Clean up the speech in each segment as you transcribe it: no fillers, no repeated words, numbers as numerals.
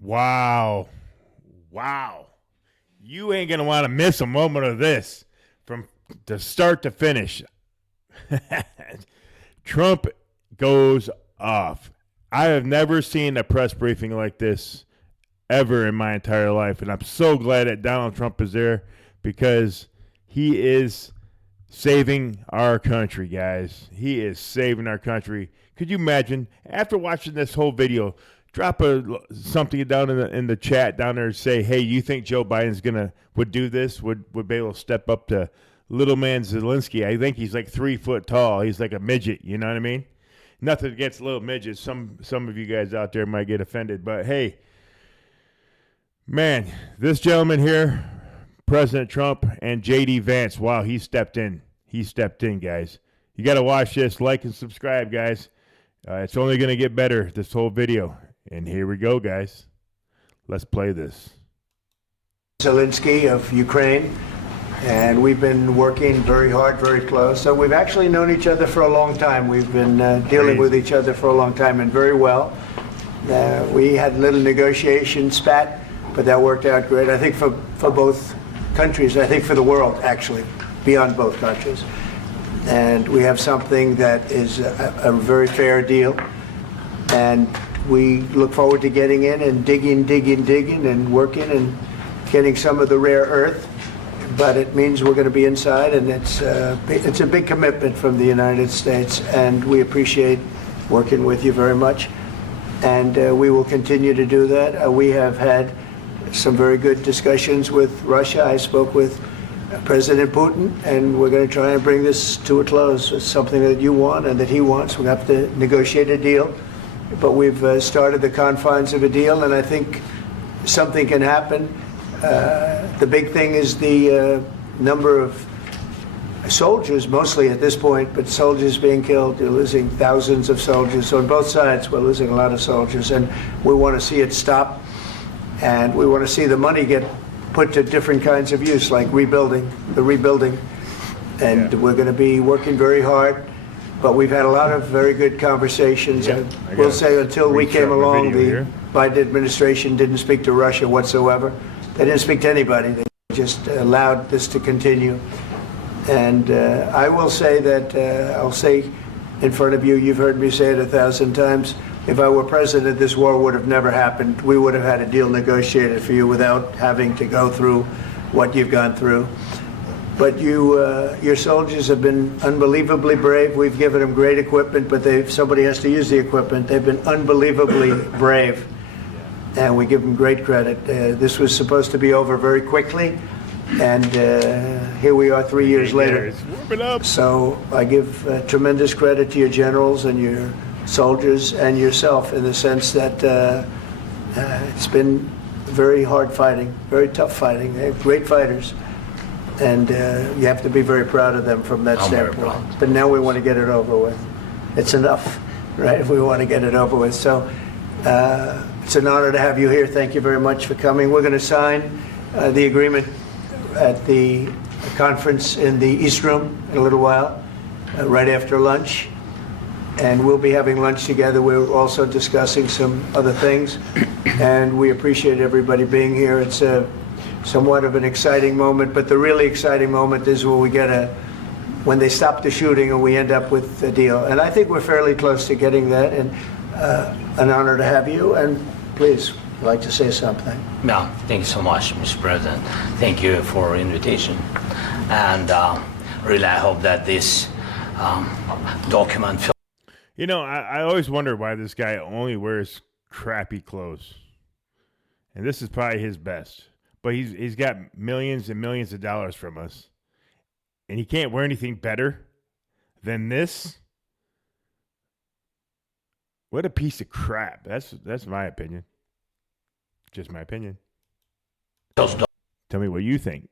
Wow. Wow. You ain't going to want to miss a moment of this from the start to finish. Trump goes off. I have never seen a press briefing like this ever in my entire life, and I'm so glad that Donald Trump is there because he is saving our country, guys. He is saving our country. Could you imagine, after watching this whole video, drop something down in the chat down there and say, hey, you think Joe Biden's would do this? Would be able to step up to little man Zelenskyy? I think he's like 3 foot tall. He's like a midget, you know what I mean? Nothing against little midgets. Some of you guys out there might get offended, but hey, man, this gentleman here, President Trump and J.D. Vance, wow, he stepped in. He stepped in, guys. You got to watch this. Like and subscribe, guys. It's only going to get better, this whole video. And here we go, guys. Let's play this. Zelenskyy of Ukraine, and we've been working very hard, very close. So we've actually known each other for a long time. We've been dealing with each other for a long time and very well. We had a little negotiation spat, but that worked out great. I think for both countries, I think for the world, actually, beyond both countries. And we have something that is a very fair deal. And we look forward to getting in and digging and working and getting some of the rare earth. But it means we're going to be inside, and it's a big commitment from the United States, and we appreciate working with you very much. And we will continue to do that. We have had some very good discussions with Russia. I spoke with President Putin, and we're going to try and bring this to a close. It's something that you want and that he wants. We have to negotiate a deal, but we've started the confines of a deal, and I think something can happen. The big thing is the number of soldiers, mostly at this point, but soldiers being killed. You're losing thousands of soldiers on both sides. We're losing a lot of soldiers, and we want to see it stop, and we want to see the money get put to different kinds of use, like rebuilding, and we're going to be working very hard. But we've had a lot of very good conversations, and we'll say until we came along, the Biden administration didn't speak to Russia whatsoever. They didn't speak to anybody. They just allowed this to continue. And I will say that, I'll say in front of you, you've heard me say it 1,000 times, if I were president, this war would have never happened. We would have had a deal negotiated for you without having to go through what you've gone through. But your soldiers have been unbelievably brave. We've given them great equipment, but somebody has to use the equipment. They've been unbelievably brave, and we give them great credit. This was supposed to be over very quickly, and here we are 3 years later. It's warming up. So I give tremendous credit to your generals and your soldiers and yourself in the sense that it's been very hard fighting, very tough fighting. They're great fighters. And you have to be very proud of them from that standpoint. But now we want to get it over with. It's enough, right? We want to get it over with. So it's an honor to have you here. Thank you very much for coming. We're going to sign the agreement at the conference in the East Room in a little while, right after lunch. And we'll be having lunch together. We're also discussing some other things. And we appreciate everybody being here. It's somewhat of an exciting moment, but the really exciting moment is when they stop the shooting and we end up with a deal. And I think we're fairly close to getting that, and an honor to have you. And please, I'd like to say something. Yeah, thank you so much, Mr. President. Thank you for the invitation. And really, I hope that this document... You know, I always wonder why this guy only wears crappy clothes. And this is probably his best. But he's got millions and millions of dollars from us. And he can't wear anything better than this? What a piece of crap. That's my opinion. Just my opinion. Tell me what you think.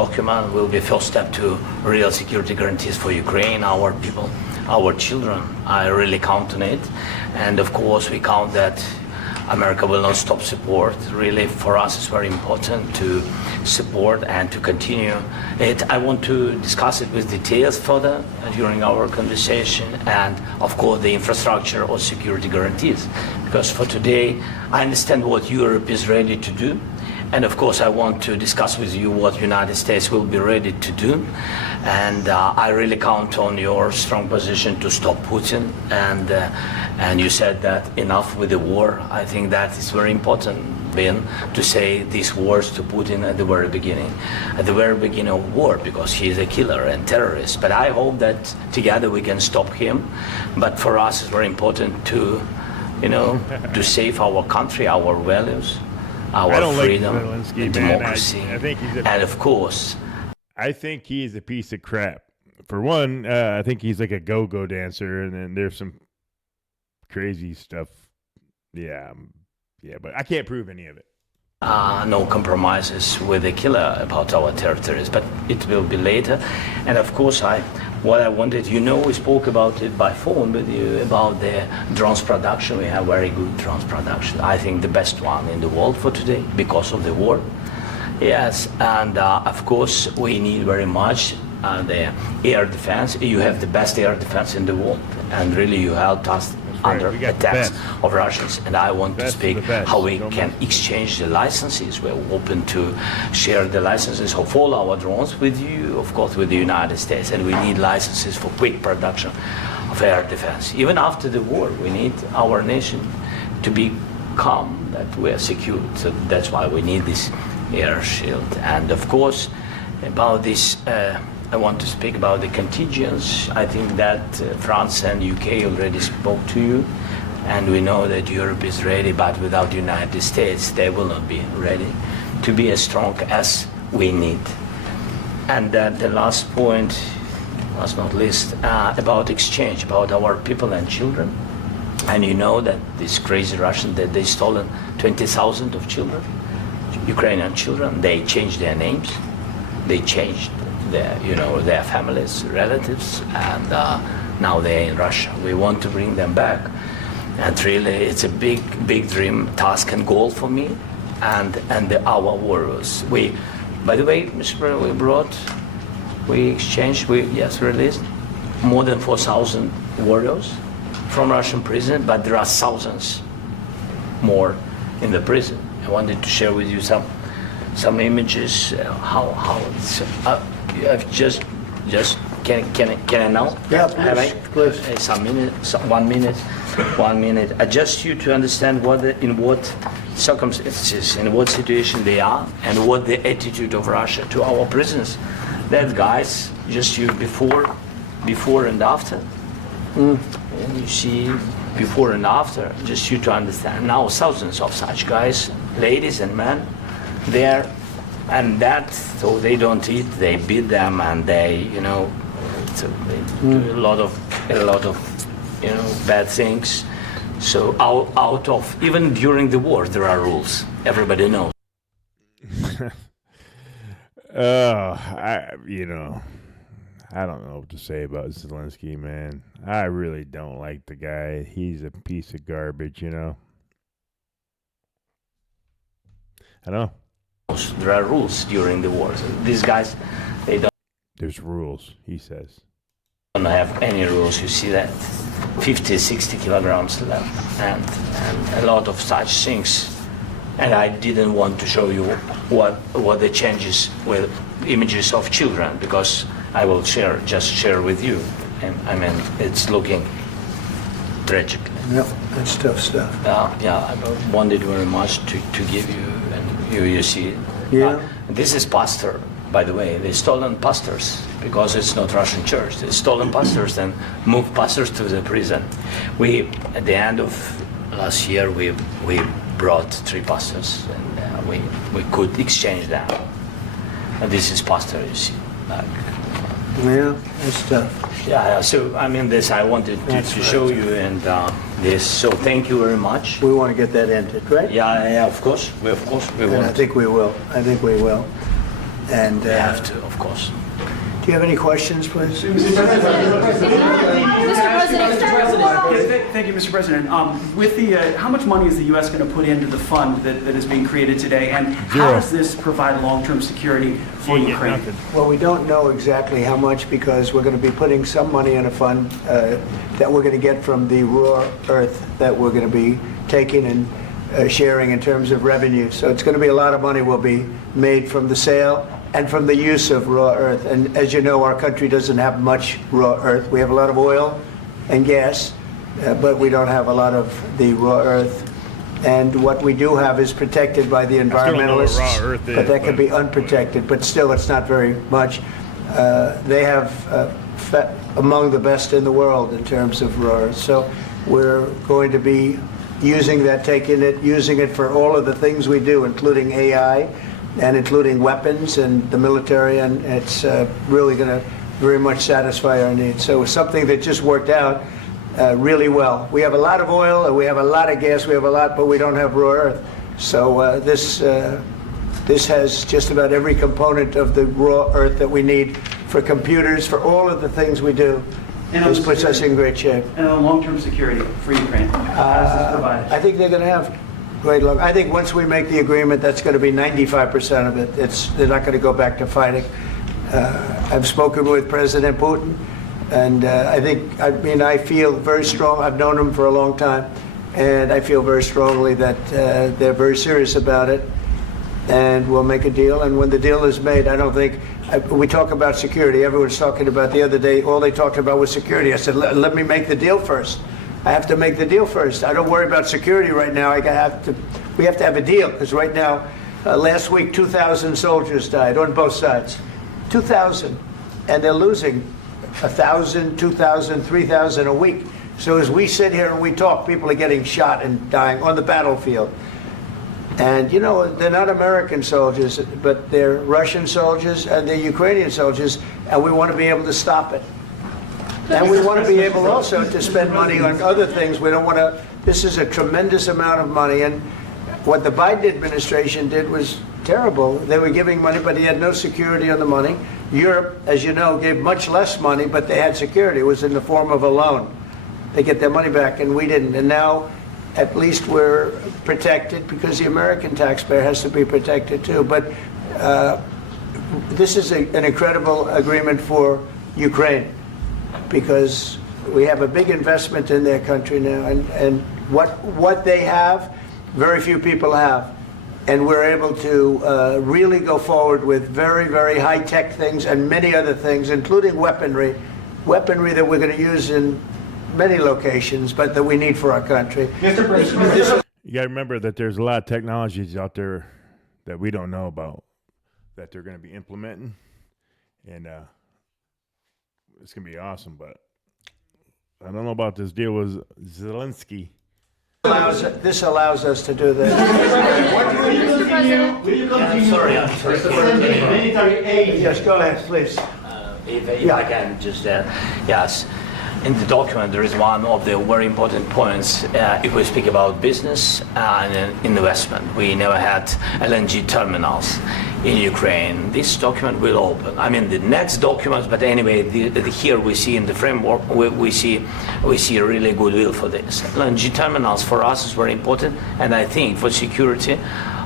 Document will be a first step to real security guarantees for Ukraine, our people, our children. I really count on it. And of course, we count that America will not stop support. Really, for us, it's very important to support and to continue it. I want to discuss it with details further during our conversation, and of course the infrastructure or security guarantees. Because for today, I understand what Europe is ready to do. And of course, I want to discuss with you what United States will be ready to do. And I really count on your strong position to stop Putin. And you said that enough with the war. I think that is very important, Ben, to say these words to Putin at the very beginning of war, because he is a killer and terrorist. But I hope that together we can stop him. But for us, it's very important to, to save our country, our values, our freedom, and democracy, I think he's and of course, I think he's a piece of crap. For one, I think he's like a go-go dancer, and then there's some crazy stuff. Yeah, but I can't prove any of it. No compromises with the killer about our territories, but it will be later. And of course, what I wanted, we spoke about it by phone with you about the drones production. We have very good drones production. I think the best one in the world for today because of the war. Yes, and of course, we need very much the air defense. You have the best air defense in the world, and really you helped us under attacks of Russians. And I want to speak how we can exchange the licenses. We're open to share the licenses of all our drones with you, of course, with the United States. And we need licenses for quick production of air defense. Even after the war, we need our nation to be calm, that we are secure. So that's why we need this air shield. And of course, about this, I want to speak about the contingents. I think that France and UK already spoke to you, and we know that Europe is ready, but without the United States, they will not be ready to be as strong as we need. And the last point, last not least, about exchange, about our people and children. And you know that this crazy Russian, that they stolen 20,000 of children, Ukrainian children. They changed their names, they changed their families, relatives, and now they're in Russia. We want to bring them back, and really, it's a big dream, task, and goal for me, and our warriors. By the way, Mr. President, we released more than 4,000 warriors from Russian prison, but there are thousands more in the prison. I wanted to share with you some images. How it's. Just can I now? Yeah, please. One minute. Just you to understand in what circumstances, in what situation they are, and what the attitude of Russia to our prisoners. That guys, just you before and after. And you see before and after, just you to understand. Now thousands of such guys, ladies and men, there. And so they don't eat, they beat them, and they do a lot of bad things. So out of, even during the war, there are rules. Everybody knows. I don't know what to say about Zelenskyy, man. I really don't like the guy. He's a piece of garbage, I don't know. There are rules during the war. So these guys, they don't. There's rules, he says. Don't have any rules. You see that 50, 60 kilograms left, and a lot of such things. And I didn't want to show you what the changes with images of children, because I will share with you. And I mean, it's looking tragic. Yep, that's tough stuff. I wanted very much to give you. You see, this is pastor, by the way. They stolen pastors because it's not Russian church. They stolen pastors and moved pastors to the prison. At the end of last year, we brought 3 pastors, and we could exchange them. And this is pastor, you see. Yeah, that's tough. Yeah. So I mean, this I wanted to show you, and this. So thank you very much. We want to get that ended, right? Yeah. Of course, we and want. I think we will. And we have to, of course. Do you have any questions, please? Mr. President, Thank you, Mr. President. With the, how much money is the U.S. going to put into the fund that is being created today, and how does this provide long-term security for Ukraine? Well, we don't know exactly how much because we're going to be putting some money in a fund that we're going to get from the raw earth that we're going to be taking and sharing in terms of revenue. So it's going to be a lot of money will be made from the sale and from the use of raw earth. And as you know, our country doesn't have much raw earth. We have a lot of oil and gas, but we don't have a lot of the raw earth. And what we do have is protected by the environmentalists, but that could be unprotected. But still, it's not very much. They have among the best in the world in terms of raw earth. So we're going to be using that, using it for all of the things we do, including AI and including weapons and the military, and it's really going to very much satisfy our needs. So it's something that just worked out really well. We have a lot of oil, and we have a lot of gas, we have a lot, but we don't have raw earth. So this has just about every component of the raw earth that we need for computers, for all of the things we do. This puts us in great shape. And on long-term security for Ukraine, how does this provide? I think they're going to have great luck. I think once we make the agreement, that's going to be 95% of it. They're not going to go back to fighting. I've spoken with President Putin, and I feel very strong. I've known him for a long time, and I feel very strongly that they're very serious about it, and we'll make a deal. And when the deal is made, I don't think we talk about security. Everyone's talking about the other day. All they talked about was security. I said, let me make the deal first. I have to make the deal first. I don't worry about security right now. We have to have a deal because right now, last week, 2,000 soldiers died on both sides. 2,000, and they're losing 1,000, 2,000, 3,000 a week. So as we sit here and we talk, people are getting shot and dying on the battlefield. And, you know, they're not American soldiers, but they're Russian soldiers and they're Ukrainian soldiers, and we want to be able to stop it. And we want to be able also to spend money on other things. We don't want to, this is a tremendous amount of money, and what the Biden administration did was terrible. They were giving money, but he had no security on the money. Europe, as you know, gave much less money, but they had security. It was in the form of a loan. They get their money back, and we didn't. And now, at least we're protected because the American taxpayer has to be protected too. But this is an incredible agreement for Ukraine because we have a big investment in their country now, and what they have, very few people have. And we're able to really go forward with very, very high-tech things and many other things, including weaponry that we're going to use in many locations, but that we need for our country. Mr. President, You got to remember that there's a lot of technologies out there that we don't know about that they're going to be implementing, and it's going to be awesome. But I don't know about this deal with Zelenskyy. This allows us to do that. military aid. Yes, go ahead, please. If I can just, yes. In the document, there is one of the very important points. If we speak about business and investment, we never had LNG terminals in Ukraine. This document will open. I mean, the next documents, but anyway, here we see in the framework, we see a really goodwill for this. LNG terminals for us is very important, and I think for security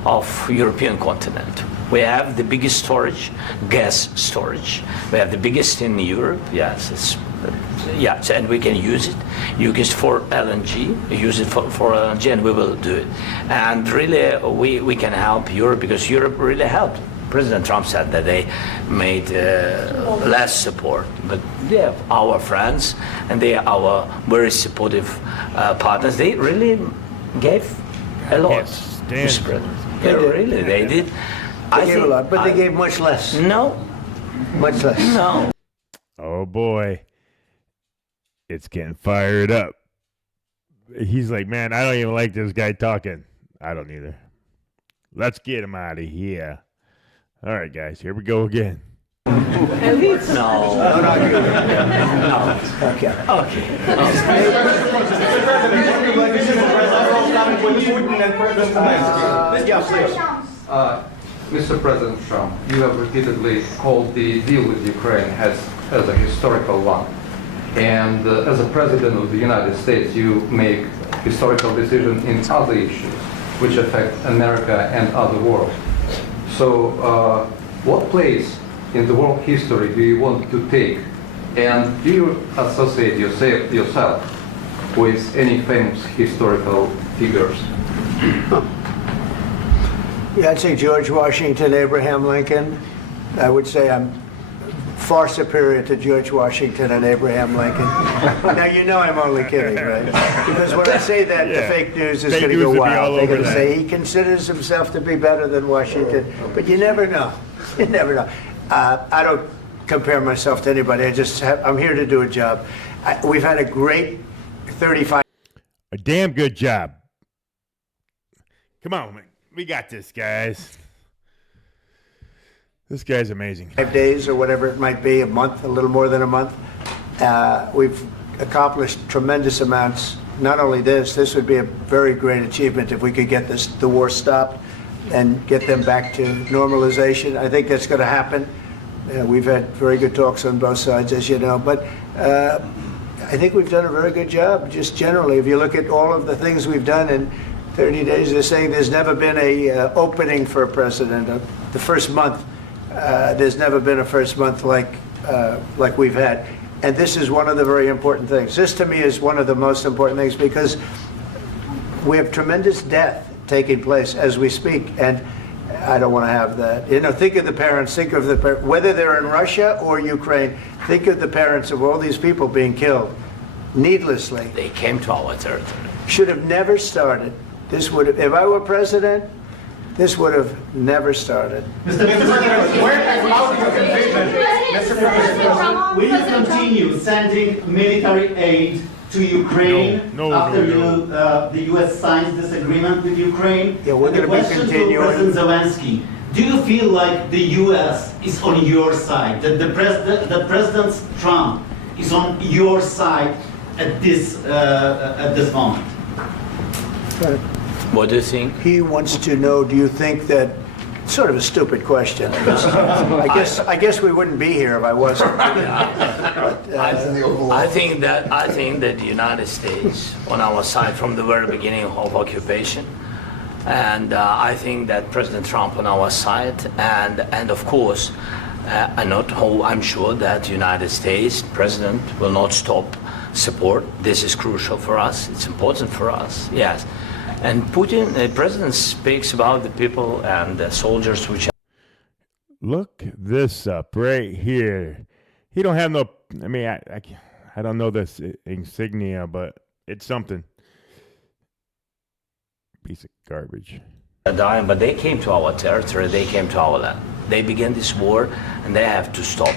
of European continent. We have the biggest storage, gas storage. We have the biggest in Europe. Yes, yes, and we can use it. Use it for LNG. Use it for LNG, and we will do it. And really, we can help Europe because Europe really helped. President Trump said that they made less support, but they are our friends and they are our very supportive partners. They really gave a lot. Yes, They did. They gave a lot, but they gave much less. No. Much less. No. Oh boy, it's getting fired up. He's like, man, I don't even like this guy talking. I don't either. Let's get him out of here. All right, guys, here we go again. No. No. Okay. Mr. President Trump, you have repeatedly called the deal with Ukraine as a historical one. And as a President of the United States, you make historical decisions in other issues which affect America and other world. So what place in the world history do you want to take? And do you associate yourself with any famous historical figures? Yeah, I'd say George Washington, Abraham Lincoln. I would say I'm far superior to George Washington and Abraham Lincoln. Now, you know I'm only kidding, right? Because when I say that, the fake news is going to go wild. They're going to say he considers himself to be better than Washington. But you never know. You never know. I don't compare myself to anybody. I'm here to do a job. We've had a great 35. A damn good job. Come on, man. We got this, guys. This guy's amazing. 5 days or whatever it might be, a month, a little more than a month. We've accomplished tremendous amounts. Not only this would be a very great achievement if we could get the war stopped and get them back to normalization. I think that's going to happen. We've had very good talks on both sides, as you know. But I think we've done a very good job, just generally. If you look at all of the things we've done in 30 days, they're saying there's never been a opening for a president. The first month, there's never been a first month like we've had. And this is one of the very important things. This, to me, is one of the most important things because we have tremendous death taking place as we speak. And I don't want to have that. You know, think of the parents, whether they're in Russia or Ukraine, think of the parents of all these people being killed needlessly. They came to our territory. Should have never started. This would have, if I were president, this would have never started. Mr. President, where has out your commitment? Mr. President, will you continue sending military aid to Ukraine after the U.S. signs this agreement with Ukraine? Yeah, we're going to be continuing. President Zelenskyy, do you feel like the U.S. is on your side? That the President Trump is on your side at this moment? What do you think? He wants to know, do you think that, sort of a stupid question. I guess we wouldn't be here if I wasn't. I think that the United States on our side from the very beginning of occupation, and I think that President Trump on our side, and of course, I'm sure that the United States President will not stop support. This is crucial for us. It's important for us. Yes. And Putin, the president, speaks about the people and the soldiers which. Look this up right here. He don't have no. I mean, I don't know this insignia, but it's something. Piece of garbage. Dying, but they came to our territory. They came to our land. They began this war, and they have to stop.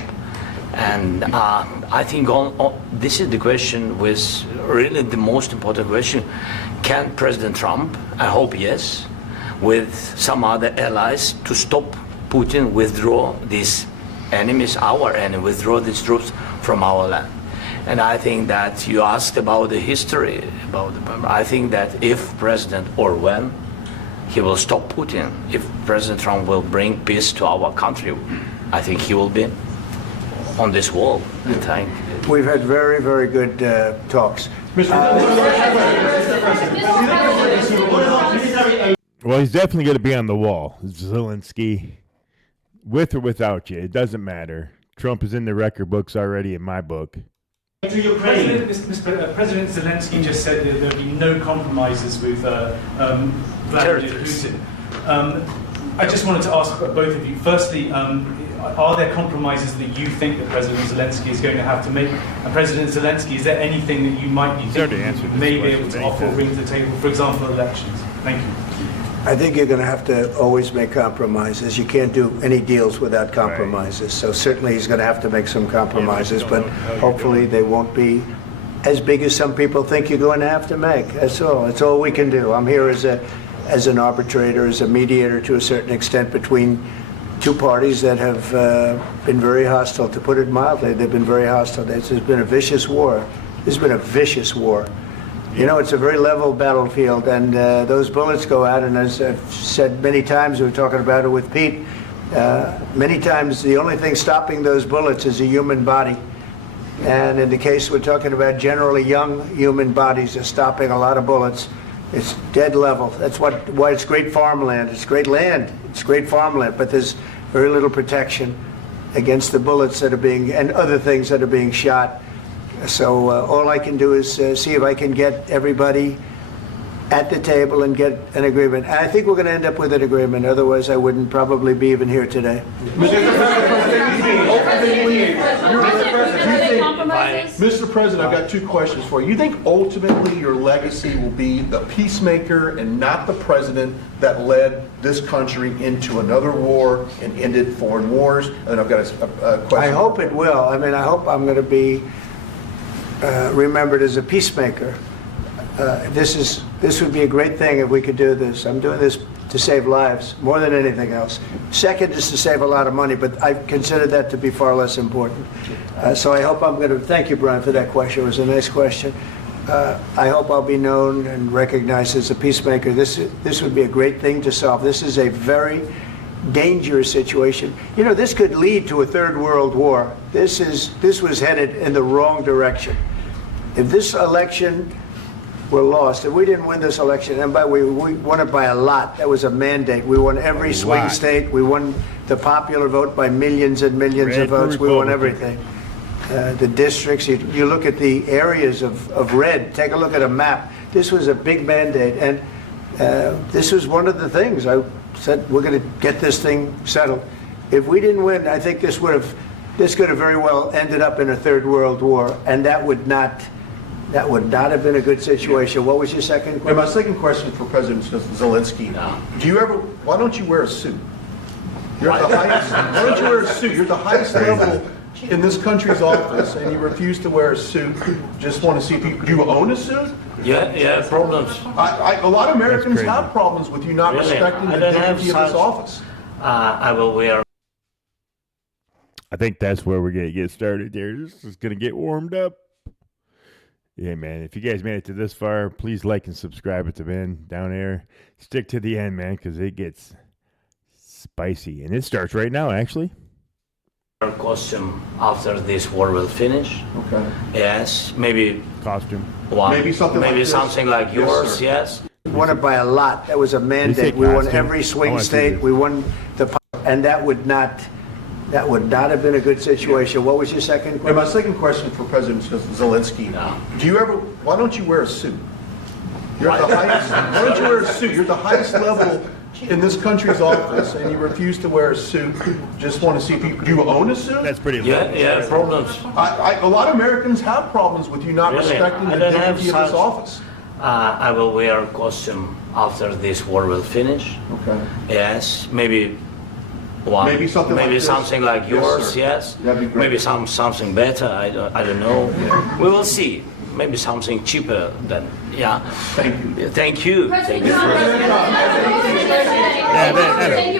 And I think this is the question, with really the most important question. Can President Trump, I hope yes, with some other allies, to stop Putin, withdraw these enemies, our enemy, withdraw these troops from our land? And I think that you asked about the history, I think that if President, or when, he will stop Putin, if President Trump will bring peace to our country, I think he will be on this wall. We've had very, very good talks. Well, he's definitely going to be on the wall, Zelenskyy. With or without you, it doesn't matter. Trump is in the record books already in my book. To Ukraine. President Zelenskyy just said that there will be no compromises with Vladimir Putin. I just wanted to ask both of you. Firstly, are there compromises that you think that President Zelenskyy is going to have to make? And President Zelenskyy, is there anything that you might be thinking you may be able to offer or bring to the table, for example, elections? Thank you. I think you're going to have to always make compromises. You can't do any deals without compromises. Right. So certainly he's going to have to make some compromises, but hopefully they won't be as big as some people think you're going to have to make. That's all. That's all we can do. I'm here as an arbitrator, as a mediator to a certain extent between two parties that have been very hostile. To put it mildly, they've been very hostile. There's been a vicious war. There's been a vicious war. You know, it's a very level battlefield, and those bullets go out, and as I've said many times, we were talking about it with Pete, many times the only thing stopping those bullets is a human body. And in the case we're talking about, generally young human bodies are stopping a lot of bullets. It's dead level. That's why it's great farmland. It's great land. It's great farmland, but there's very little protection against the bullets that are being, and other things that are being shot. So all I can do is see if I can get everybody at the table and get an agreement. And I think we're going to end up with an agreement. Otherwise, I wouldn't probably be even here today. Mr. President, I've got two questions for you. You think ultimately your legacy will be the peacemaker and not the president that led this country into another war and ended foreign wars? And I've got a question. I hope it will. I mean, I hope I'm going to be remembered as a peacemaker. This would be a great thing if we could do this. I'm doing this to save lives more than anything else. Second is to save a lot of money, but I consider that to be far less important. So I hope I'm going to, thank you, Brian, for that question. It was a nice question. I hope I'll be known and recognized as a peacemaker. This would be a great thing to solve. This is a very dangerous situation. You know, this could lead to a third world war. This was headed in the wrong direction. If this election were lost, if we didn't win this election, and we won it by a lot, that was a mandate. We won every swing state. We won the popular vote by millions and millions of votes. We won everything. The districts, you look at the areas of red, take a look at a map. This was a big mandate, and this was one of the things I said, we're going to get this thing settled. If we didn't win, I think this could have very well ended up in a third world war, and that would not have been a good situation. What was your second question? And my second question for President Zelenskyy: why don't you wear a suit? You're at the highest. Why don't you wear a suit? You're at the highest level in this country's office, and you refuse to wear a suit. Just want to see if do you own a suit? Yeah, problems. A lot of Americans have problems with you not respecting the dignity of this office. I will wear. I think that's where we're going to get started there. This is going to get warmed up. Yeah, man. If you guys made it to this far, please like and subscribe at the end down there. Stick to the end, man, because it gets spicy. And it starts right now, actually. Costume after this war will finish. Okay. Yes, maybe costume. One. Maybe something like this. Something like yours. Yes. We won it by a lot. That was a mandate. We won every swing state. We won and that would not have been a good situation. What was your second question? And my second question for President Zelenskyy: why don't you wear a suit? You're at the highest. Why don't you wear a suit? You're at the highest level in this country's office, and you refuse to wear a suit. Just want to see if do you own a suit? That's pretty low. Yeah, problems. A lot of Americans have problems with you not respecting the dignity of this office. I will wear a costume after this war will finish. Okay. Yes, maybe one. Maybe something like this. Something like yours. Yes. That'd be great. Maybe something better. I don't know. We will see. Maybe something cheaper than. Yeah. Thank you. Thank you. President Thank you. Trump,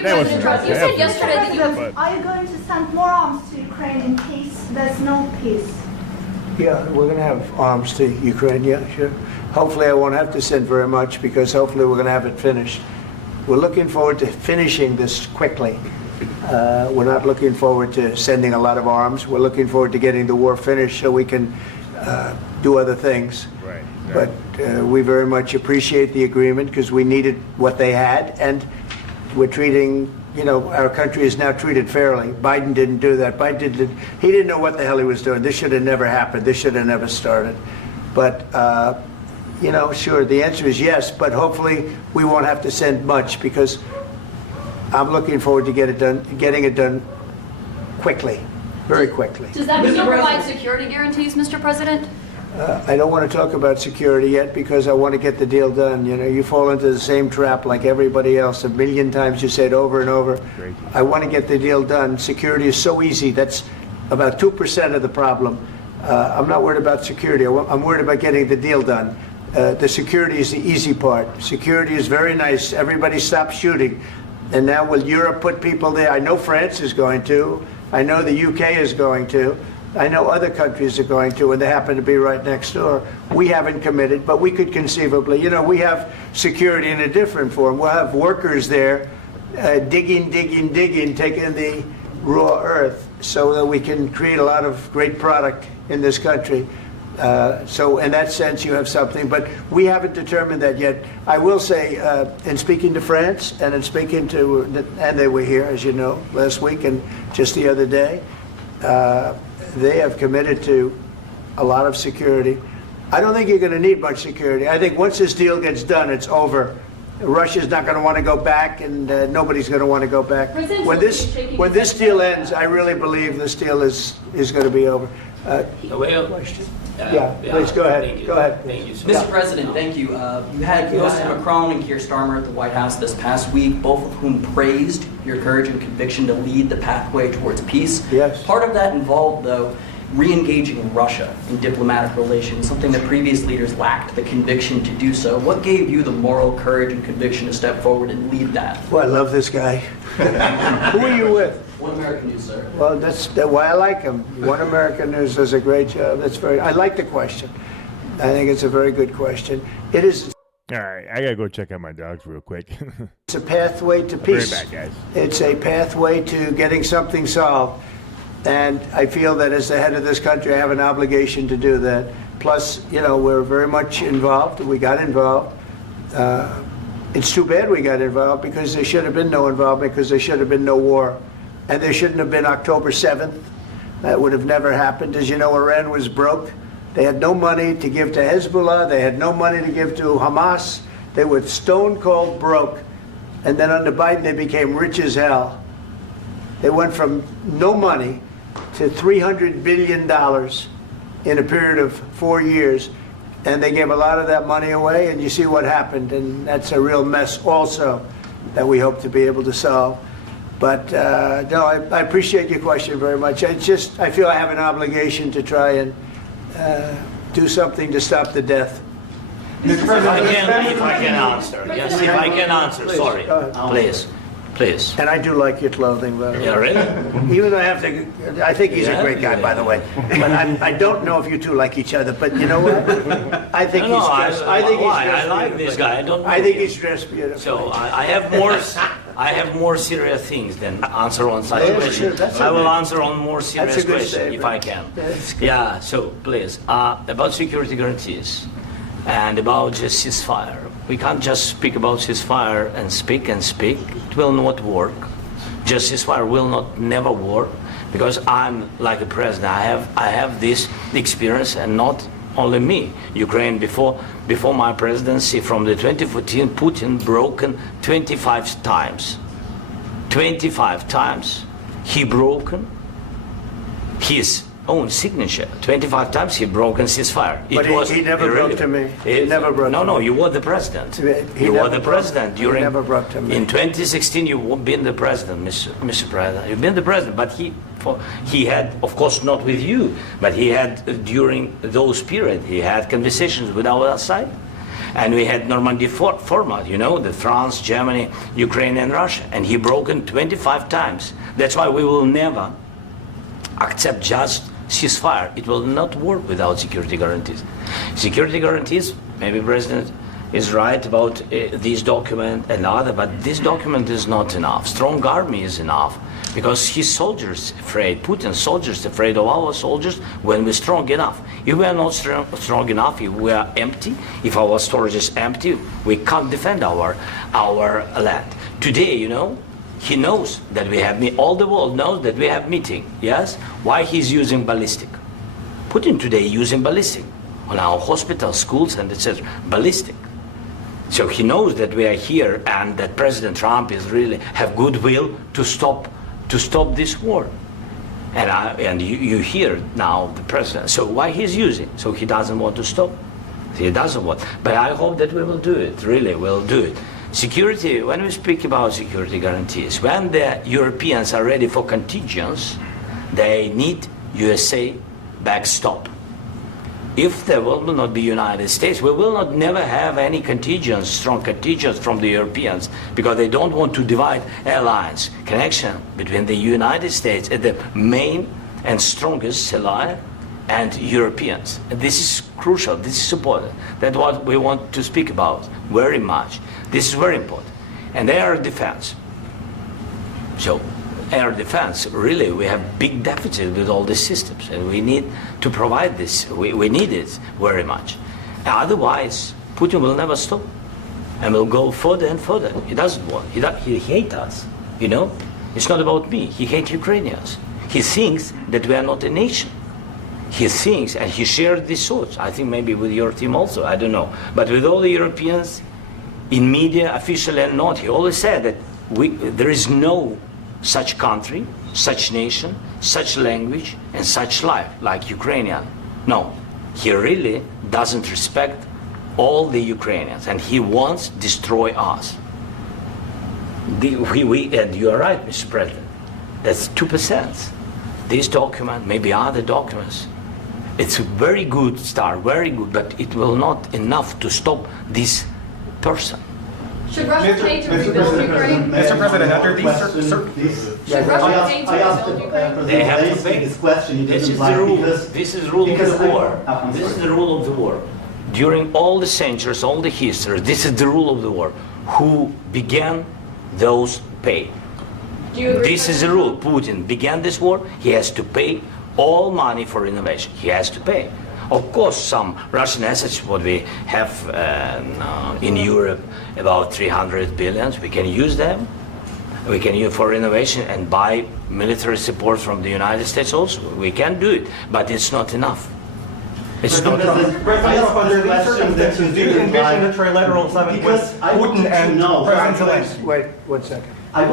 that wasn't Trump. You said yesterday that you but- Are you going to send more arms to Ukraine in case there's no peace? Yeah, we're going to have arms to Ukraine, yeah, sure. Hopefully I won't have to send very much, because hopefully we're going to have it finished. We're looking forward to finishing this quickly. We're not looking forward to sending a lot of arms. We're looking forward to getting the war finished so we can do other things. Right. But we very much appreciate the agreement, because we needed what they had, and we're treating, our country is now treated fairly. Biden didn't do that. He didn't know what the hell he was doing. This should have never happened. This should have never started. But, sure, the answer is yes, but hopefully we won't have to send much, because I'm looking forward to getting it done quickly, very quickly. Does that mean you'll provide security guarantees, Mr. President? I don't want to talk about security yet, because I want to get the deal done. You fall into the same trap like everybody else. A million times you say it over and over. I want to get the deal done. Security is so easy. That's about 2% of the problem. I'm not worried about security. I'm worried about getting the deal done. The security is the easy part. Security is very nice. Everybody stops shooting. And now will Europe put people there? I know France is going to. I know the UK is going to. I know other countries are going to, and they happen to be right next door. We haven't committed, but we could conceivably. You know, we have security in a different form. We'll have workers there digging, taking the raw earth so that we can create a lot of great product in this country. So in that sense, you have something, but we haven't determined that yet. I will say, in speaking to France and in speaking to, and they were here, as you know, last week and just the other day, they have committed to a lot of security. I don't think you're going to need much security. I think once this deal gets done, it's over. Russia's not going to want to go back, and nobody's going to want to go back. When this deal ends, I really believe this deal is going to be over. Question? Yeah, please go ahead. Go ahead. Thank you, Mr. President, thank you. You had Mr. Macron and Keir Starmer at the White House this past week, both of whom praised your courage and conviction to lead the pathway towards peace. Yes. Part of that involved, though, re-engaging Russia in diplomatic relations, something that previous leaders lacked the conviction to do so. What gave you the moral courage and conviction to step forward and lead that? Well, I love this guy. Who are you with? One American News, sir. Well, that's why I like him. One American News does a great job. I like the question. I think it's a very good question. It is. All right, I gotta go check out my dogs real quick. It's a pathway to peace. Very bad, guys. It's a pathway to getting something solved. And I feel that as the head of this country, I have an obligation to do that. Plus, you know, we're very much involved. We got involved. It's too bad we got involved because there should have been no involvement, because there should have been no war. And there shouldn't have been October 7th. That would have never happened. As you know, Iran was broke. They had no money to give to Hezbollah. They had no money to give to Hamas. They were stone cold broke. And then under Biden, they became rich as hell. They went from no money to $300 billion in a period of 4 years. And they gave a lot of that money away, and you see what happened. And that's a real mess also that we hope to be able to solve. But no, I appreciate your question very much. I feel I have an obligation to try and do something to stop the death. If I can answer. Yes, if I can answer. Please, sorry. Please. And I do like your clothing, by the way. Yeah, really? Even though I think he's a great guy, by the way. But I don't know if you two like each other. But you know what? I think he's dressed. I like this guy. I think he's dressed beautifully. So I have more serious things than answer on such questions. I will answer on more serious questions if I can. Yeah. So please, about security guarantees and about just ceasefire. We can't just speak about ceasefire and speak. It will not work. Just ceasefire will never work, because I'm like a president. I have this experience, and not only me. Ukraine before my presidency, from the 2014, Putin broken 25 times. 25 times he broken his own signature. 25 times he broken ceasefire. But he never broke to me. He never broke to me. No, you were the president. You were the president during. He never broke to me. In 2016, you've been the president, Mr. President. You've been the president, but he had, of course, not with you, but he had during those periods. He had conversations with our side, and we had Normandy format. You know, the France, Germany, Ukraine, and Russia, and he broken 25 times. That's why we will never accept just ceasefire. It will not work without security guarantees. Security guarantees, maybe President is right about this document and other, but this document is not enough. Strong army is enough, because his soldiers afraid, Putin's soldiers afraid of our soldiers when we're strong enough. If we are not strong enough, if we are empty, if our storage is empty, we can't defend our land. Today, you know, he knows that we have all the world knows that we have meeting. Yes? Why he's using ballistic? Putin today using ballistic on our hospitals, schools, and etc. Ballistic. So he knows that we are here, and that President Trump is really have goodwill to stop this war. And you hear now the president. So why he's using? So he doesn't want to stop. He doesn't want. But I hope that we will do it. Really, we'll do it. Security, when we speak about security guarantees, when the Europeans are ready for contingents, they need USA backstop. If there will not be United States, we will not never have any contingents, strong contingents from the Europeans, because they don't want to divide alliance connection between the United States and the main and strongest ally and Europeans. And this is crucial, this is important. That's what we want to speak about very much. This is very important. And air defense. So air defense, really, we have big deficit with all these systems, and we need to provide this. We need it very much. Otherwise, Putin will never stop, and will go further and further. He doesn't want. He hates us. You know, it's not about me. He hates Ukrainians. He thinks that we are not a nation. He thinks, and he shared these thoughts. I think maybe with your team also. I don't know, but with all the Europeans, in media, officially and not, he always said that there is no such country, such nation, such language, and such life like Ukrainian. No, he really doesn't respect all the Ukrainians, and he wants to destroy us. And you are right, Mr. President. That's 2%. This document, maybe other documents, it's a very good start, very good, but it will not enough to stop this person. Should Russia pay to rebuild Ukraine? Mr. President, under these Should Russia pay to rebuild Ukraine? They have to pay. This question. This is the rule. This is the rule of the war. This is the rule of the war. During all the centuries, all the history, this is the rule of the war. Who began, those pay. Do you agree? This is the rule. Putin began this war. He has to pay all money for innovation. He has to pay. Of course, some Russian assets, what we have in Europe, about 300 billion, we can use them. We can use for innovation and buy military support from the United States also. We can do it, but it's not enough. It's not enough. President, under these circumstances, do you envision a trilateral summit with Putin and President Zelenskyy? Wait 1 second. I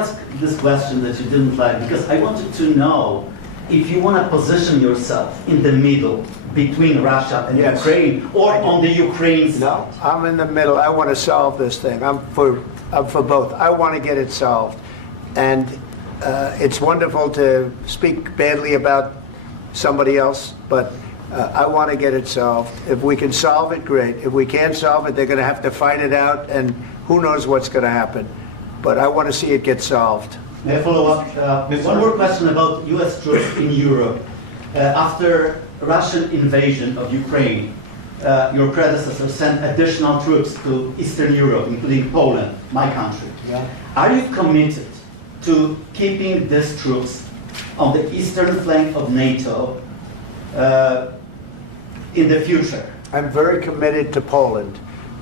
asked this question that you didn't like because I wanted to know if you want to position yourself in the middle between Russia and Yes. Ukraine, or on the Ukraine side. No, I'm in the middle. I want to solve this thing. I'm for both. I want to get it solved. And it's wonderful to speak badly about somebody else, but I want to get it solved. If we can solve it, great. If we can't solve it, they're going to have to fight it out, and who knows what's going to happen. But I want to see it get solved. May I follow up? One more question about U.S. troops in Europe. After Russian invasion of Ukraine, your predecessor sent additional troops to Eastern Europe, including Poland, my country. Yeah. Are you committed to keeping these troops on the eastern flank of NATO in the future? I'm very committed to Poland.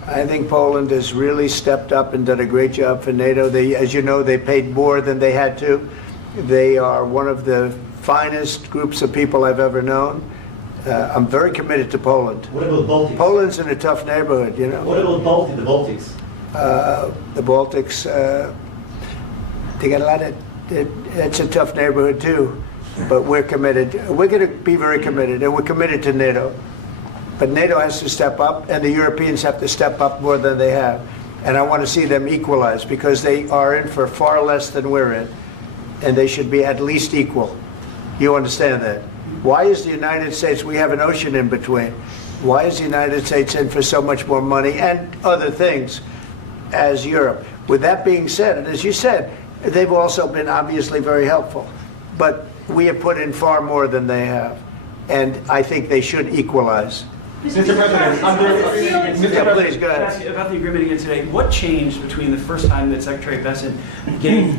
I think Poland has really stepped up and done a great job for NATO. They, as you know, they paid more than they had to. They are one of the finest groups of people I've ever known. I'm very committed to Poland. What about Baltics? Poland's in a tough neighborhood, you know. What about the Baltics? The Baltics, they got a lot of, it's a tough neighborhood too, but we're committed. We're going to be very committed, and we're committed to NATO. But NATO has to step up, and the Europeans have to step up more than they have. And I want to see them equalize, because they are in for far less than we're in, and they should be at least equal. You understand that? Why is the United States, we have an ocean in between, why is the United States in for so much more money and other things as Europe? With that being said, and as you said, they've also been obviously very helpful, but we have put in far more than they have, and I think they should equalize. Mr. President, Please, go ahead. About the agreement again today, what changed between the first time that Secretary Bessent gave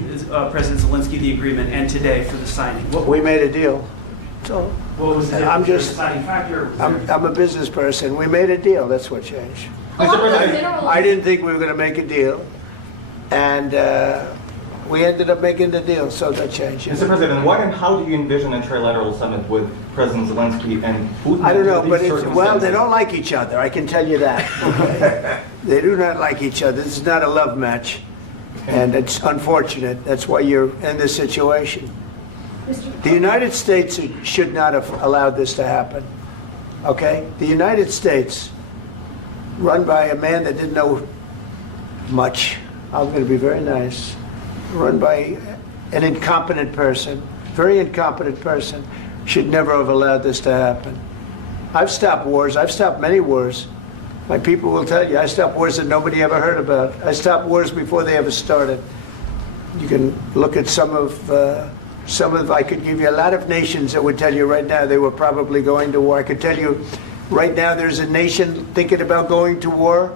President Zelenskyy the agreement and today for the signing? We made a deal. So What was the deciding factor? I'm a business person. We made a deal. That's what changed. Mr. President, I didn't think we were going to make a deal, and we ended up making the deal, so that changed. Mr. President, what and how do you envision a trilateral summit with President Zelenskyy and Putin? I don't know, under but these well, they circumstances? don't like each other. I can tell you that. Okay? They do not like each other. This is not a love match, and it's unfortunate. That's why you're in this situation. The United States should not have allowed this to happen. Okay? The United States, run by a man that didn't know much. I'm going to be very nice. Run by an incompetent person, very incompetent person, should never have allowed this to happen. I've stopped wars. I've stopped many wars. My people will tell you, I stopped wars that nobody ever heard about. I stopped wars before they ever started. You can look at some of I could give you a lot of nations that would tell you right now they were probably going to war. I could tell you right now there's a nation thinking about going to war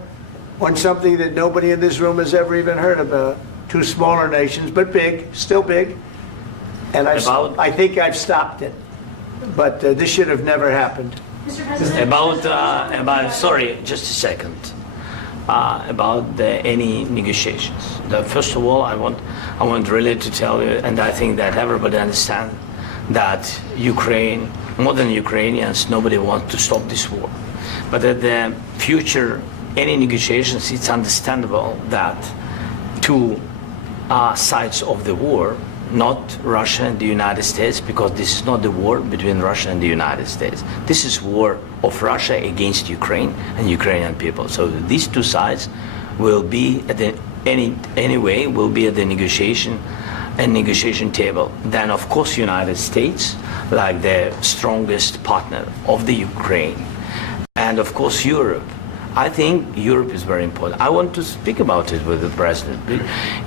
on something that nobody in this room has ever even heard about. Two smaller nations, but big, still big. And I think I've stopped it. But this should have never happened. Mr. President? Sorry, just a second. About any negotiations. First of all, I want really to tell you, and I think that everybody understands that Ukraine, more than Ukrainians, nobody wants to stop this war. But at the future, any negotiations, it's understandable that two sides of the war, not Russia and the United States, because this is not the war between Russia and the United States. This is war of Russia against Ukraine and Ukrainian people. So these two sides will be at the anyway will be at the negotiation table. Then of course United States, like the strongest partner of the Ukraine, and of course Europe. I think Europe is very important. I want to speak about it with the President.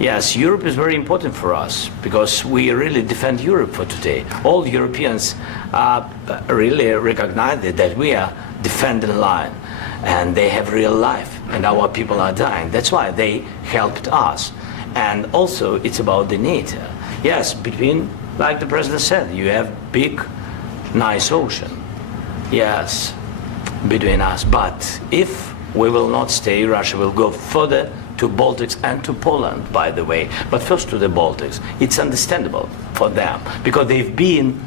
Yes, Europe is very important for us because we really defend Europe for today. All Europeans really recognize that we are defending line and they have real life and our people are dying. That's why they helped us. And also it's about the NATO. Yes, between, like the President said, you have big, nice ocean. Yes, between us. But if we will not stay, Russia will go further to Baltics and to Poland, by the way. But first to the Baltics. It's understandable for them because they've been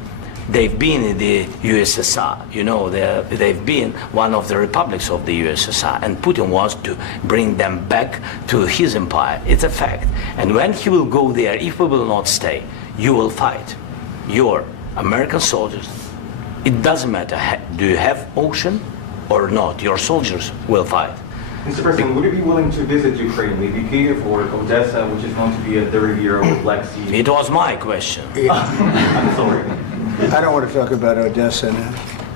in the USSR. You know, they've been one of the republics of the USSR, and Putin wants to bring them back to his empire. It's a fact. And when he will go there, if we will not stay, you will fight. Your American soldiers, it doesn't matter, do you have ocean or not, your soldiers will fight. Mr. President, would you be willing to visit Ukraine, maybe Kyiv or Odessa, which is known to be at the Riviera with Black Sea? It was my question. I'm sorry. I don't want to talk about Odessa now.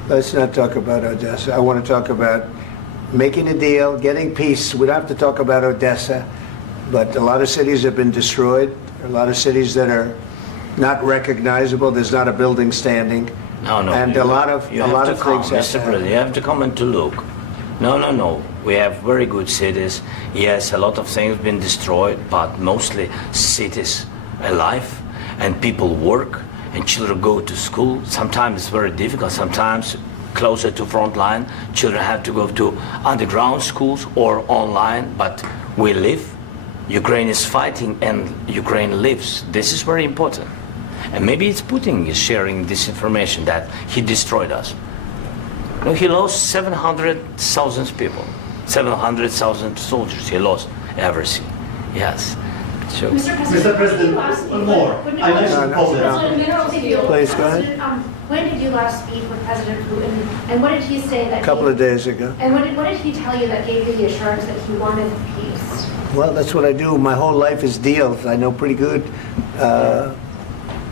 Let's not talk about Odessa. I want to talk about making a deal, getting peace. We don't have to talk about Odessa, but a lot of cities have been destroyed. A lot of cities that are not recognizable. There's not a building standing. No. And a lot of things. Mr. President, you have to come and to look. No. We have very good cities. Yes, a lot of things have been destroyed, but mostly cities alive, and people work, and children go to school. Sometimes it's very difficult. Sometimes closer to front line, children have to go to underground schools or online. But we live. Ukraine is fighting, and Ukraine lives. This is very important. And maybe it's Putin is sharing this information that he destroyed us. No, he lost 700,000 people, 700,000 soldiers. He lost everything. Yes. So. Mr. President, one more. I mentioned Poland. Please go ahead. When did you last speak with President Putin, and what did he say that? A couple of days ago. And what did he tell you that gave you the assurance that he wanted peace? Well, that's what I do. My whole life is deals. I know pretty good.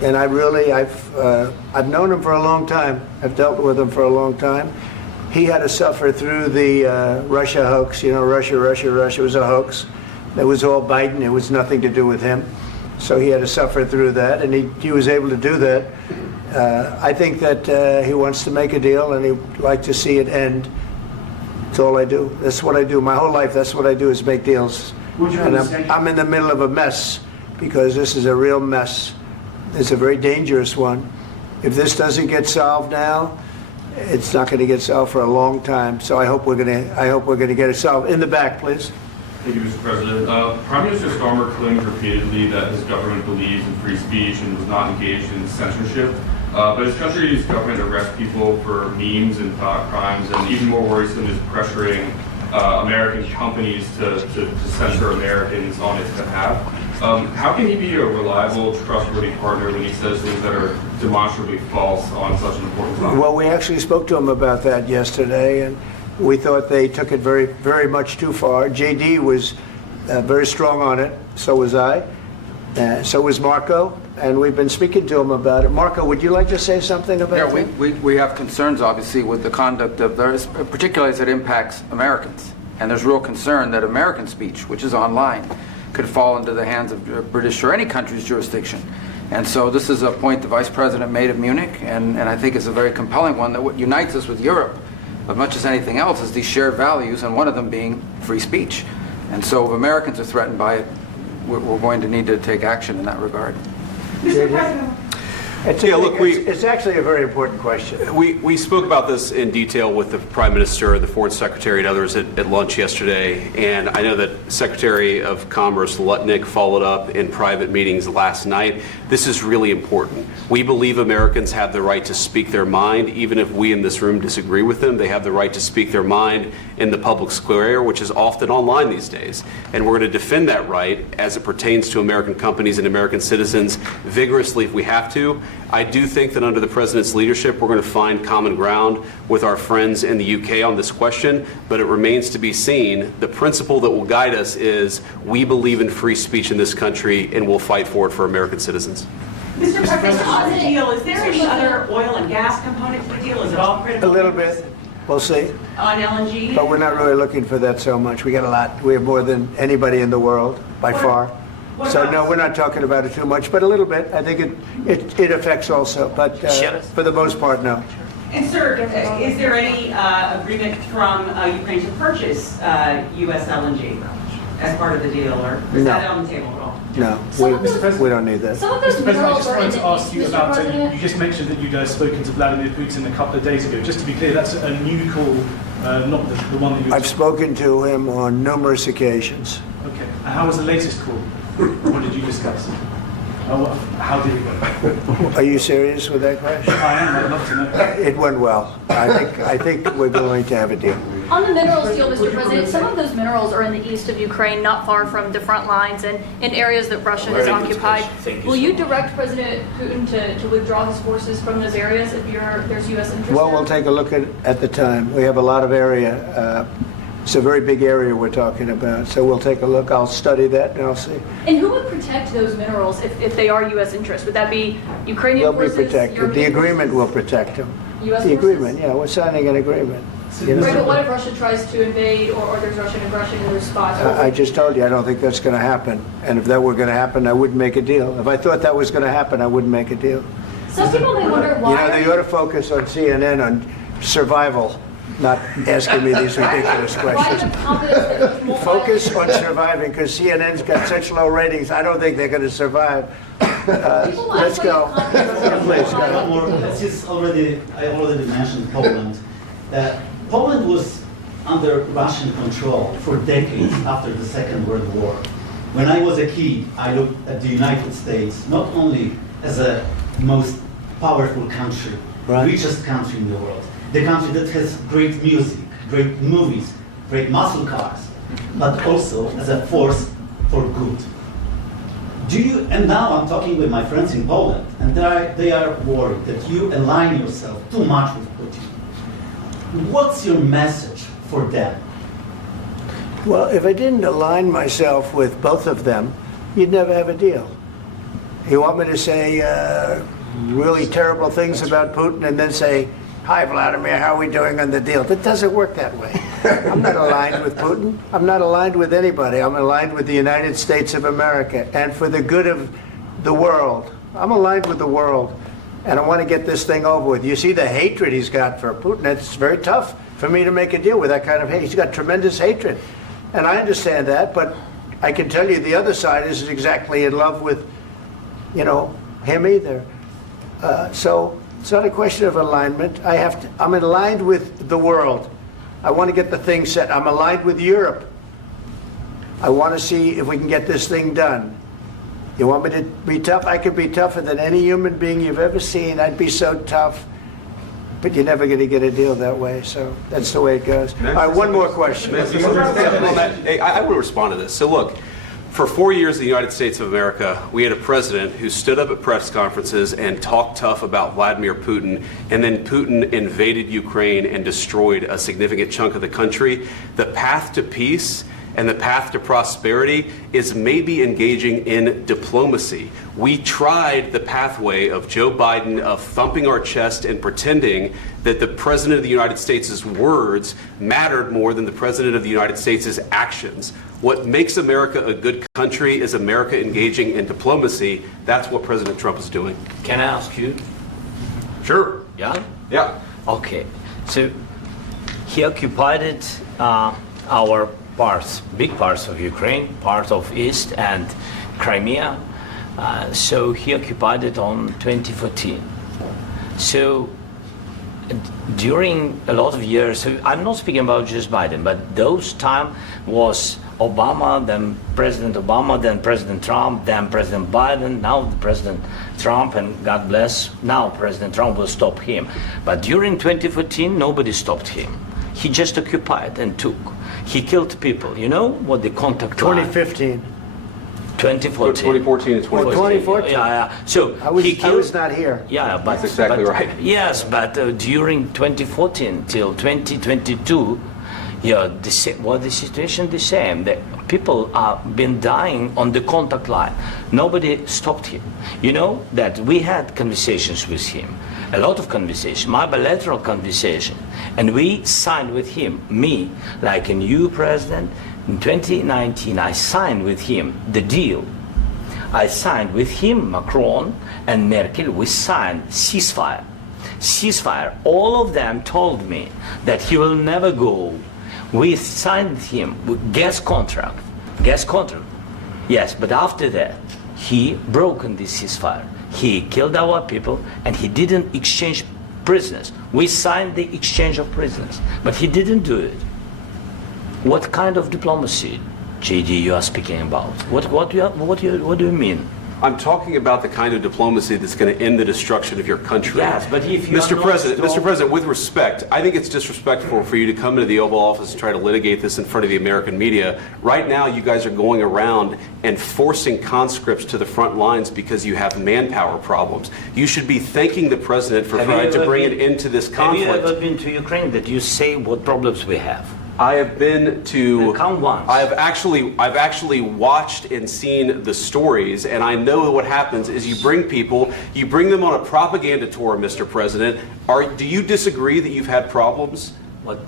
And I've known him for a long time. I've dealt with him for a long time. He had to suffer through the Russia hoax. You know, Russia was a hoax. It was all Biden. It was nothing to do with him. So he had to suffer through that, and he was able to do that. I think that he wants to make a deal, and he'd like to see it end. That's all I do. That's what I do. My whole life, that's what I do is make deals. And I'm in the middle of a mess because this is a real mess. It's a very dangerous one. If this doesn't get solved now, it's not going to get solved for a long time. So I hope we're going to get it solved. In the back, please. Thank you, Mr. President. Prime Minister Starmer claimed repeatedly that his government believes in free speech and was not engaged in censorship. But his country's government arrests people for memes and thought crimes, and even more worrisome is pressuring American companies to censor Americans on its behalf. How can he be a reliable, trustworthy partner when he says things that are demonstrably false on such an important topic? Well, we actually spoke to him about that yesterday, and we thought they took it very, very much too far. JD was very strong on it. So was I. So was Marco. And we've been speaking to him about it. Marco, would you like to say something about that? We have concerns, obviously, with the conduct of theirs, particularly as it impacts Americans. And there's real concern that American speech, which is online, could fall into the hands of British or any country's jurisdiction. And so this is a point the Vice President made at Munich, and I think it's a very compelling one, that what unites us with Europe, as much as anything else, is these shared values, and one of them being free speech. And so if Americans are threatened by it, we're going to need to take action in that regard. Mr. President. It's actually a very important question. We spoke about this in detail with the Prime Minister, the Foreign Secretary, and others at lunch yesterday. And I know that Secretary of Commerce Lutnick followed up in private meetings last night. This is really important. We believe Americans have the right to speak their mind, even if we in this room disagree with them. They have the right to speak their mind in the public square, which is often online these days. And we're going to defend that right as it pertains to American companies and American citizens vigorously if we have to. I do think that under the President's leadership, we're going to find common ground with our friends in the UK on this question, but it remains to be seen. The principle that will guide us is we believe in free speech in this country, and we'll fight for it for American citizens. Mr. President, on the deal, is there any other oil and gas component to the deal? Is it all critical? A little bit. We'll see. On LNG? But we're not really looking for that so much. We got a lot. We have more than anybody in the world, by far. So no, we're not talking about it too much, but a little bit. I think it affects also, but for the most part, no. And sir, is there any agreement from Ukraine to purchase U.S. LNG as part of the deal, or is that on the table at all? No, we don't need that. Mr. President, I just wanted to ask you about, you just mentioned that you'd spoken to Vladimir Putin a couple of days ago. Just to be clear, that's a new call, not the one that you... I've spoken to him on numerous occasions. Okay. And how was the latest call? What did you discuss? How did it go? Are you serious with that question? I am. I'd love to know. It went well. I think we're going to have a deal. On the minerals deal, Mr. President, some of those minerals are in the east of Ukraine, not far from the front lines and in areas that Russia has occupied. Will you direct President Putin to withdraw his forces from those areas if there's U.S. interest? Well, we'll take a look at the time. We have a lot of area. It's a very big area we're talking about, so we'll take a look. I'll study that and I'll see. And who would protect those minerals if they are U.S. interests? Would that be Ukrainian forces? They'll be protected. European The agreement will protect them. U.S. The forces? agreement, yeah, we're signing an agreement. Right, but what if Russia tries to invade or there's Russian aggression in those spots? I just told you I don't think that's going to happen. And if that were going to happen, I wouldn't make a deal. If I thought that was going to happen, I wouldn't make a deal. Some people may wonder why. They ought to focus on CNN on survival, not asking me these ridiculous questions. Focus on surviving, because CNN's got such low ratings. I don't think they're going to survive. Let's go. Please, go ahead. I already mentioned Poland. Poland was under Russian control for decades after the Second World War. When I was a kid, I looked at the United States not only as a most powerful country, richest country in the world, the country that has great music, great movies, great muscle cars, but also as a force for good. And now I'm talking with my friends in Poland, and they are worried that you align yourself too much with Putin. What's your message for them? Well, if I didn't align myself with both of them, you'd never have a deal. You want me to say really terrible things about Putin and then say, "Hi, Vladimir, how are we doing on the deal?" That doesn't work that way. I'm not aligned with Putin. I'm not aligned with anybody. I'm aligned with the United States of America. And for the good of the world, I'm aligned with the world. And I want to get this thing over with. You see the hatred he's got for Putin. It's very tough for me to make a deal with that kind of hate. He's got tremendous hatred. And I understand that, but I can tell you the other side isn't exactly in love with, him either. So it's not a question of alignment. I'm aligned with the world. I want to get the thing set. I'm aligned with Europe. I want to see if we can get this thing done. You want me to be tough? I could be tougher than any human being you've ever seen. I'd be so tough. But you're never going to get a deal that way. So that's the way it goes. All right, one more question. I will respond to this. So look, for 4 years in the United States of America, we had a president who stood up at press conferences and talked tough about Vladimir Putin, and then Putin invaded Ukraine and destroyed a significant chunk of the country. The path to peace And the path to prosperity is maybe engaging in diplomacy. We tried the pathway of Joe Biden of thumping our chest and pretending that the President of the United States' words mattered more than the President of the United States' actions. What makes America a good country is America engaging in diplomacy. That's what President Trump is doing. Can I ask you? Sure. Yeah? Yeah. Okay. So he occupied it, our parts, big parts of Ukraine, part of East and Crimea. So he occupied it on 2014. So during a lot of years, so I'm not speaking about just Biden, but those time was Obama, then President Obama, then President Trump, then President Biden, now the President Trump, and God bless, now President Trump will stop him. But during 2014, nobody stopped him. He just occupied and took. He killed people. You know what the contact line? 2015. 2014. 2014 and 2014. 2014. Yeah. So I was, he killed, I was not here. Yeah, but that's exactly right. Yes, but during 2014 till 2022, yeah, the situation the same. The people have been dying on the contact line. Nobody stopped him. You know that we had conversations with him, a lot of conversation, my bilateral conversation, and we signed with him, me, like a new president. In 2019, I signed with him the deal. I signed with him, Macron and Merkel, we signed ceasefire. Ceasefire. All of them told me that he will never go. We signed with him with gas contract. Gas contract. Yes, but after that, he broken this ceasefire. He killed our people and he didn't exchange prisoners. We signed the exchange of prisoners, but he didn't do it. What kind of diplomacy, JD, you are speaking about? What do you mean? I'm talking about the kind of diplomacy that's going to end the destruction of your country. Yes, but if you Mr. President, with respect, I think it's disrespectful for you to come into the Oval Office and try to litigate this in front of the American media. Right now, you guys are going around and forcing conscripts to the front lines because you have manpower problems. You should be thanking the President for trying to bring an end to this conflict. Have you ever been to Ukraine that you say what problems we have? I have been to. Count once. I've actually watched and seen the stories, and I know what happens is you bring them on a propaganda tour, Mr. President. Do you disagree that you've had problems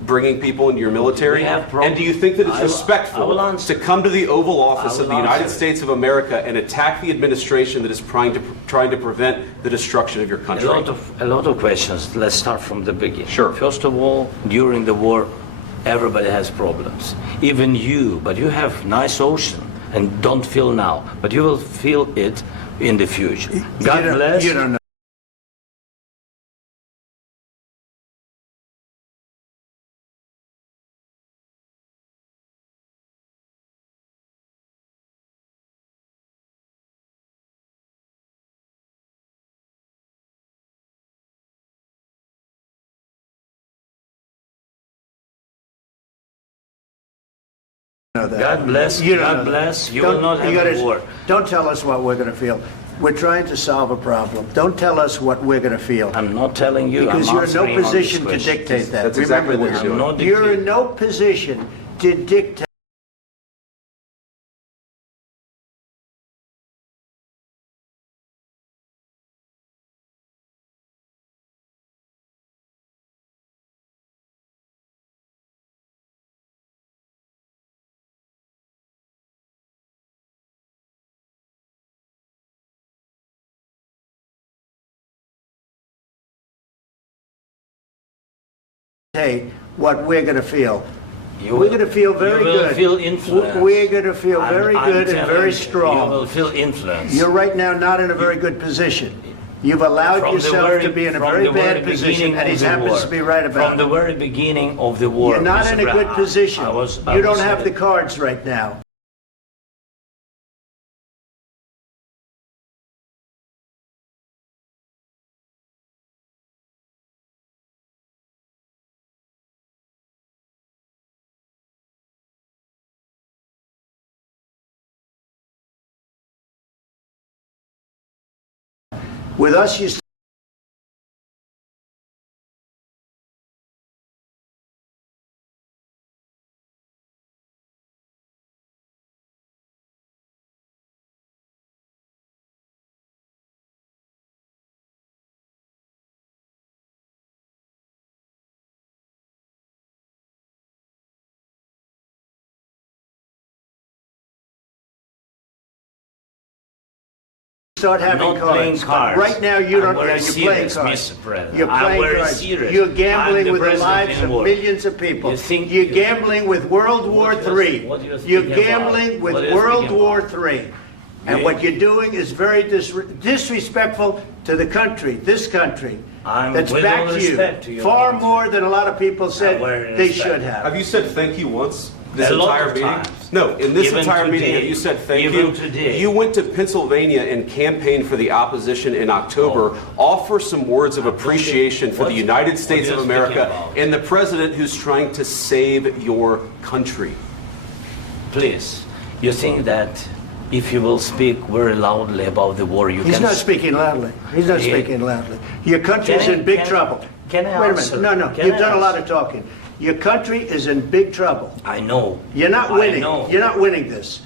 bringing people into your military? And do you think that it's respectful to come to the Oval Office of the United States of America and attack the administration that is trying to prevent the destruction of your country? A lot of questions. Let's start from the beginning. Sure. First of all, during the war, everybody has problems, even you, but you have nice ocean and don't feel now, but you will feel it in the future. God bless. You don't know. God bless. God bless. You will not have a war. Don't tell us what we're going to feel. We're trying to solve a problem. Don't tell us what we're going to feel. I'm not telling you. Because you're in no position to dictate that. That's exactly what you're doing. You're in no position to dictate. What we're going to feel. We're going to feel very good. You will feel influence. We're going to feel very good and very strong. You will feel influence. You're right now not in a very good position. You've allowed yourself to be in a very bad position, and he happens to be right about it. From the very beginning of the war. You're not in a good position. You don't have the cards right now. With us, you Start having not playing cards. cards. Right now, you don't. I'm very You're playing serious, cards. Mr. President. You're I'm playing very cards. serious. You're gambling I'm with the president lives in of war. millions of people. You think You're you- gambling with World War III. what you're You're speaking gambling about? with What you're World speaking War about? III. And Yeah. what you're doing is very disrespectful to the country, this country. I'm That's with all backed respect to you your far country. more than a lot of people said very they respect. should have. Have you said thank you once this A lot entire of meeting? times. No, in this Even entire meeting, today. have you said thank Even you? today. You went to Pennsylvania and campaigned for the opposition in October. Offer some words of appreciation for the United States what of are you speaking America about? and the president who's trying to save your country. Please, you think that if you will speak very loudly about the war, you He's can... not speaking loudly. He's not Yeah. speaking loudly. Your country's Can I- in big can- trouble. can I Wait a answer? minute. No, Can You've I done a lot answer? of talking. Your country is in big trouble. I know. You're not I winning. know. You're not winning this.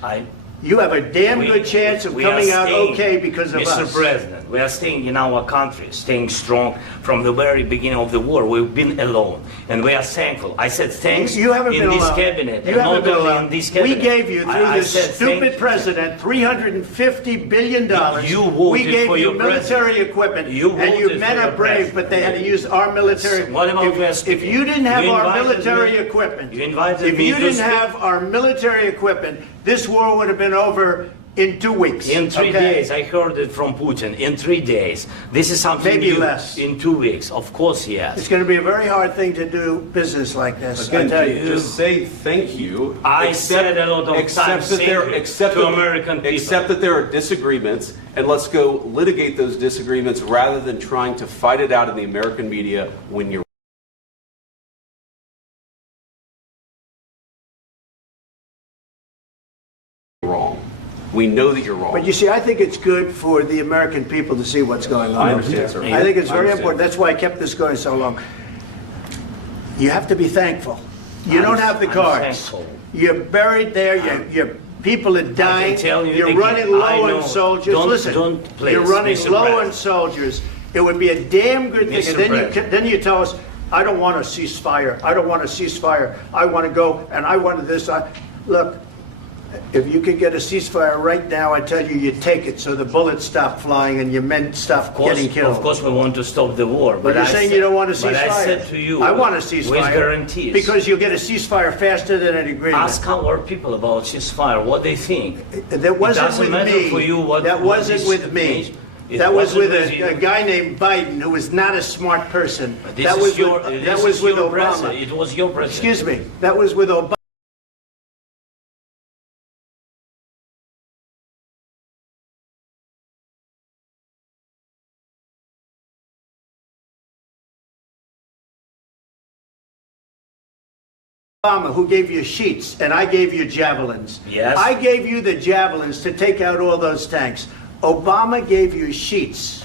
You have a damn good chance of we are coming out staying, okay because of Mr. us. President, we are staying in our country, staying strong from the very beginning of the war. We've been alone, and we are thankful. I said thanks You haven't in been this alone. cabinet, You and haven't not been only alone. in this We cabinet. gave you, through I this said stupid thank- president, $350 billion. You voted we gave for you your military president. equipment, You and you voted men for are your brave, president. but they had to use our military. What about if, West if you didn't have You our invited military me- equipment, you invited if me you to didn't speak. have our military equipment, this war would have been over in 2 weeks. In 3 okay? days, I heard it from Putin. In 3 days, this is something Maybe new. less. In 2 weeks, of course, yes. It's going to be a very hard thing to do business like this. I Again, tell you. just say thank you. I said a lot of except times that thank there, you except to that, American people. Except that there are disagreements, and let's go litigate those disagreements rather than trying to fight it out in the American media when you're wrong. We know that you're wrong. But you see, I think it's good for the American people to see what's going on. I understand, sir. I think it's I very understand. important. That's why I kept this going so long. You have to be thankful. You don't have the I'm cards. thankful. You're buried there. Your people are dying. tell you You're again, running I low know. on soldiers. Don't- Listen, don't please, you're running Mr. low President. on soldiers. It would be a damn good thing. Mr. And then President. then you tell us, I don't want a ceasefire. I don't want a ceasefire. I want to go and I want this. Look. If you could get a ceasefire right now, I tell you, you take it so the bullets stop flying and your men stop getting killed. Of course, we want to stop the war. But you're I saying said- you don't want a ceasefire. But I said to you, I want a ceasefire. with guarantees. Because you'll get a ceasefire faster than an agreement. Ask our people about ceasefire, what they think. That wasn't it doesn't with matter me. for you what that what wasn't this with me. means. It That was wasn't with you. a guy named Biden, who was not a smart person. This That is was your, with, this that was is with your Obama. president. It was your president. Excuse me. That was with Obama. Obama, who gave you sheets, and I gave you javelins. Yes. I gave you the javelins to take out all those tanks. Obama gave you sheets.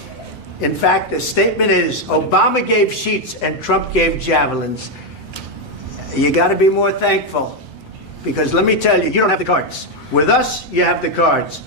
In fact, the statement is Obama gave sheets and Trump gave javelins. You got to be more thankful, because let me tell you, you don't have the cards. With us, you have the cards.